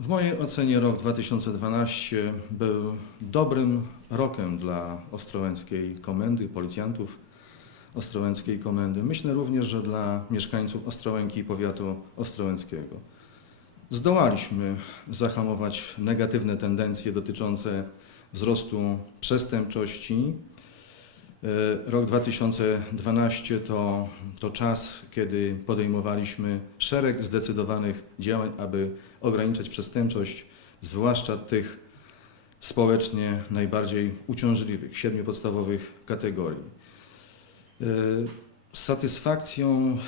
W mojej ocenie rok 2012 był dobrym rokiem dla Ostrołęckiej Komendy, policjantów Ostrołęckiej Komendy. Myślę również, że dla mieszkańców Ostrołęki i powiatu ostrołęckiego. Zdołaliśmy zahamować negatywne tendencje dotyczące wzrostu przestępczości. E, Rok 2012 to, to czas, kiedy podejmowaliśmy szereg zdecydowanych działań, aby ograniczać przestępczość, zwłaszcza tych społecznie najbardziej uciążliwych, siedmiu podstawowych kategorii. E, Z satysfakcją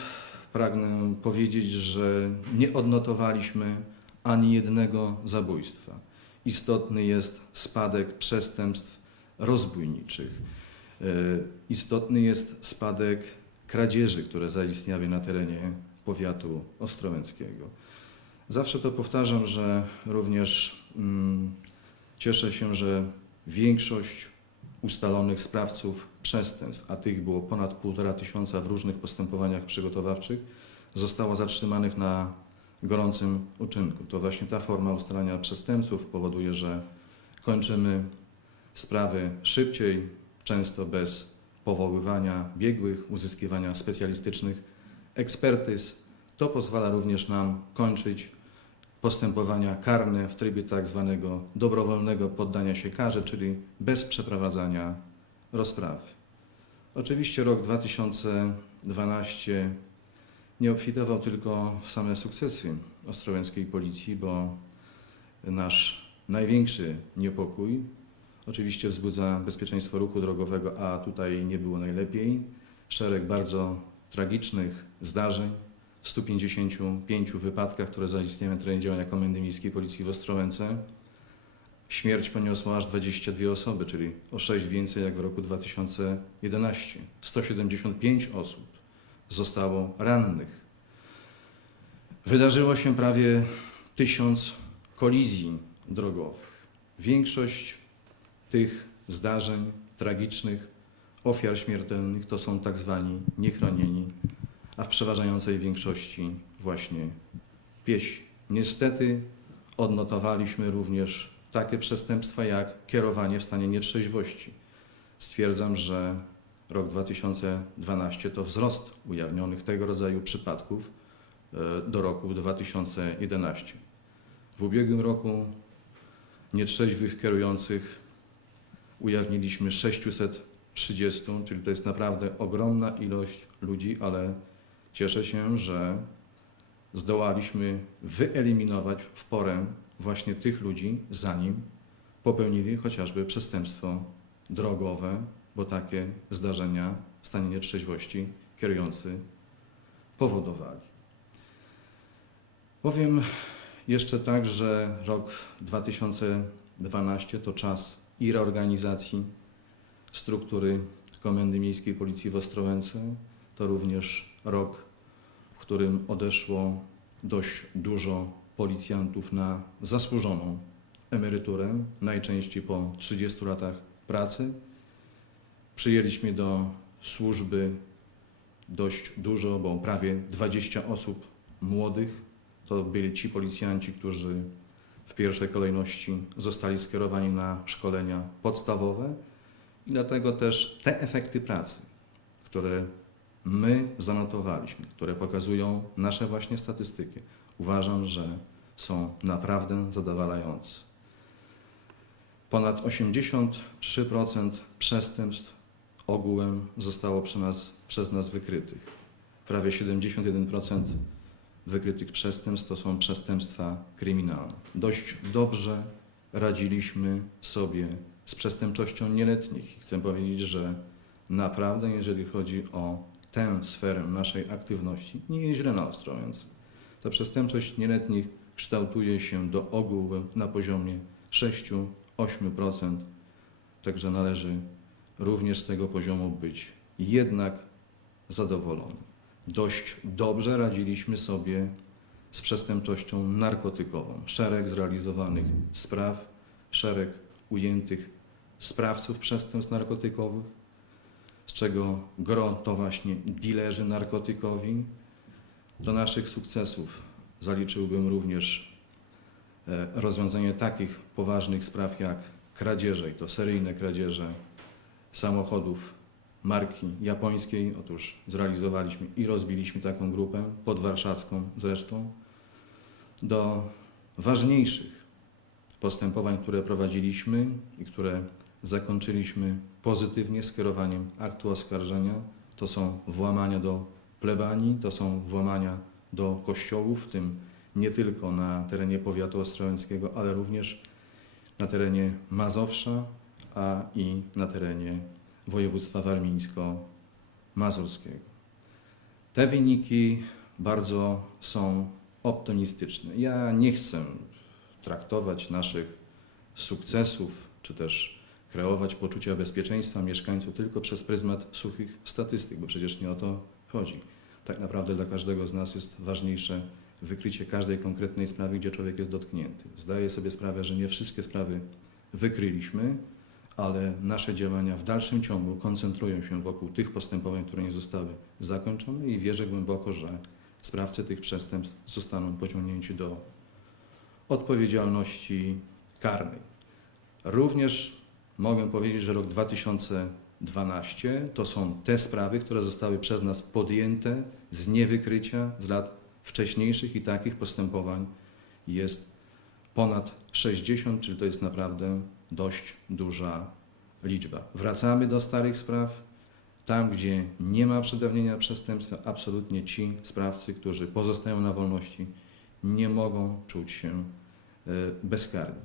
pragnę powiedzieć, że nie odnotowaliśmy ani jednego zabójstwa. Istotny jest spadek przestępstw rozbójniczych. E, Istotny jest spadek kradzieży, które zaistniały na terenie powiatu ostrołęckiego. Zawsze to powtarzam, że również mm, cieszę się, że większość ustalonych sprawców przestępstw, a tych było ponad półtora tysiąca w różnych postępowaniach przygotowawczych, zostało zatrzymanych na gorącym uczynku. To właśnie ta forma ustalania przestępców powoduje, że kończymy sprawy szybciej, często bez powoływania biegłych, uzyskiwania specjalistycznych ekspertyz. To pozwala również nam kończyć postępowania karne w trybie tak zwanego dobrowolnego poddania się karze, czyli bez przeprowadzania rozprawy. Oczywiście rok 2012 nie obfitował tylko w same sukcesy ostrołęckiej policji, bo nasz największy niepokój oczywiście wzbudza bezpieczeństwo ruchu drogowego, a tutaj nie było najlepiej. Szereg bardzo tragicznych zdarzeń, w 155 wypadkach, które zaistniały na terenie działania Komendy Miejskiej Policji w Ostrołęce. Śmierć poniosła aż 22 osoby, czyli o 6 więcej jak w roku 2011. 175 osób zostało rannych. Wydarzyło się prawie tysiąc kolizji drogowych. Większość tych zdarzeń tragicznych, ofiar śmiertelnych to są tak zwani niechronieni a w przeważającej większości właśnie piesi. Niestety odnotowaliśmy również takie przestępstwa jak kierowanie w stanie nietrzeźwości. Stwierdzam, że rok 2012 to wzrost ujawnionych tego rodzaju przypadków e, do roku 2011. W ubiegłym roku nietrzeźwych kierujących ujawniliśmy 630, czyli to jest naprawdę ogromna ilość ludzi, ale Cieszę się, że zdołaliśmy wyeliminować w porę właśnie tych ludzi, zanim popełnili chociażby przestępstwo drogowe, bo takie zdarzenia w stanie nietrzeźwości kierujący powodowali. Powiem jeszcze tak, że rok 2012 to czas i reorganizacji struktury Komendy Miejskiej Policji w Ostrołęce, to również rok, w którym odeszło dość dużo policjantów na zasłużoną emeryturę, najczęściej po 30 latach pracy. Przyjęliśmy do służby dość dużo, bo prawie 20 osób młodych. To byli ci policjanci, którzy w pierwszej kolejności zostali skierowani na szkolenia podstawowe i dlatego też te efekty pracy, które my zanotowaliśmy, które pokazują nasze właśnie statystyki, uważam, że są naprawdę zadowalające. Ponad 83% przestępstw ogółem zostało przez nas, przez nas wykrytych. Prawie 71% wykrytych przestępstw to są przestępstwa kryminalne. Dość dobrze radziliśmy sobie z przestępczością nieletnich. Chcę powiedzieć, że naprawdę, jeżeli chodzi o tę sferę naszej aktywności, nie jest źle na Ostrołęce. Ta przestępczość nieletnich kształtuje się do ogółu na poziomie 6-8%, także należy również z tego poziomu być jednak zadowolonym. Dość dobrze radziliśmy sobie z przestępczością narkotykową. Szereg zrealizowanych spraw, szereg ujętych sprawców przestępstw narkotykowych, z czego gro to właśnie dilerzy narkotykowi. Do naszych sukcesów zaliczyłbym również e, rozwiązanie takich poważnych spraw jak kradzieże, i to seryjne kradzieże samochodów marki japońskiej. Otóż zrealizowaliśmy i rozbiliśmy taką grupę, podwarszawską zresztą, do ważniejszych postępowań, które prowadziliśmy i które zakończyliśmy pozytywnie skierowaniem aktu oskarżenia. To są włamania do plebanii, to są włamania do kościołów, w tym nie tylko na terenie powiatu ostrołęckiego, ale również na terenie Mazowsza, a i na terenie województwa warmińsko-mazurskiego. Te wyniki bardzo są optymistyczne. Ja nie chcę traktować naszych sukcesów, czy też kreować poczucia bezpieczeństwa mieszkańców tylko przez pryzmat suchych statystyk, bo przecież nie o to chodzi. Tak naprawdę dla każdego z nas jest ważniejsze wykrycie każdej konkretnej sprawy, gdzie człowiek jest dotknięty. Zdaję sobie sprawę, że nie wszystkie sprawy wykryliśmy, ale nasze działania w dalszym ciągu koncentrują się wokół tych postępowań, które nie zostały zakończone i wierzę głęboko, że sprawcy tych przestępstw zostaną pociągnięci do odpowiedzialności karnej. Również mogę powiedzieć, że rok 2012 to są te sprawy, które zostały przez nas podjęte z niewykrycia z lat wcześniejszych i takich postępowań jest ponad 60, czyli to jest naprawdę dość duża liczba. Wracamy do starych spraw. Tam, gdzie nie ma przedawnienia przestępstwa, absolutnie ci sprawcy, którzy pozostają na wolności, nie mogą czuć się e, bezkarni.